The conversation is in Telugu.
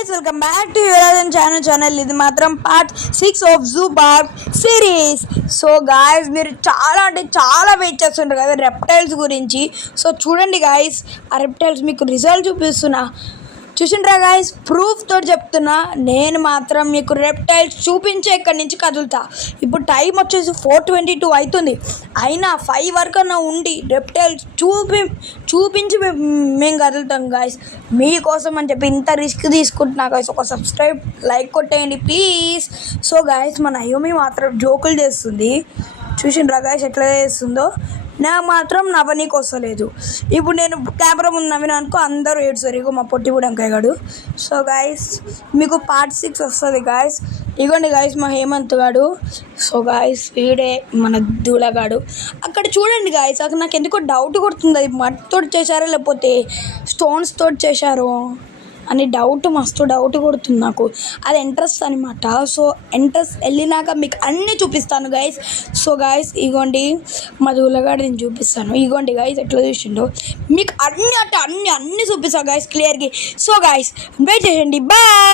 Guys welcome back to Yuvarajan channel. ఇది మాత్రం part 6 of zoo park series. So guys మీరు చాలా అంటే చాలా వెయిట్ చేస్తుంటారు కదా రెప్టైల్స్ గురించి. సో చూడండి గాయస్, ఆ రెప్టైల్స్ మీకు రిజల్ట్ చూసిండ్రా గాయస్, ప్రూఫ్ తోటి చెప్తున్నా. నేను మాత్రం మీకు రెప్టైల్స్ చూపించే ఇక్కడి నుంచి కదులుతా. ఇప్పుడు టైం వచ్చేసి 4:22 అవుతుంది. అయినా 5 వరకు ఉండి రెప్టైల్స్ చూపించి మేము కదులుతాం గాయస్, మీకోసం అని చెప్పి ఇంత రిస్క్ తీసుకుంటున్నా గాయస్. ఒక సబ్స్క్రైబ్ లైక్ కొట్టేయండి ప్లీజ్. సో గాయస్ మన అయోమి మాత్రం జోకులు చేస్తుంది. చూసిండ్రా గాయస్ ఎట్లా చేస్తుందో. నాకు మాత్రం నవ్వనీకి వస్తలేదు. ఇప్పుడు నేను కెమెరా ముందు నవ్వినా అనుకో అందరూ ఏడుస్తారు. ఇగో మా పొట్టి కూడా అంకాయగాడు. సో గాయస్ మీకు పార్ట్ 6 వస్తుంది గాయస్. ఇగోండి గాయస్ మా హేమంత్ గాడు. సో గాయస్ వీడే మన దూలగాడు. అక్కడ చూడండి గాయస్, అక్కడ నాకు ఎందుకో డౌట్ కొడుతుంది, అది మట్టితో చేశారో లేకపోతే స్టోన్స్ తోటి చేశారో అని మస్తు డౌట్ కొడుతుంది నాకు. అది ఎంట్రస్ అనమాట. సో ఎంట్రస్ వెళ్ళినాక మీకు అన్నీ చూపిస్తాను గైస్. సో గైస్ ఇగోండి మా దూలగాడు నేను చూపిస్తాను. ఇగోండి గైస్ ఎట్లా చూసిండో, మీకు అన్నీ చూపిస్తాను గైస్ క్లియర్గా. సో గైస్ వెయిట్ చేయండి, బాయ్.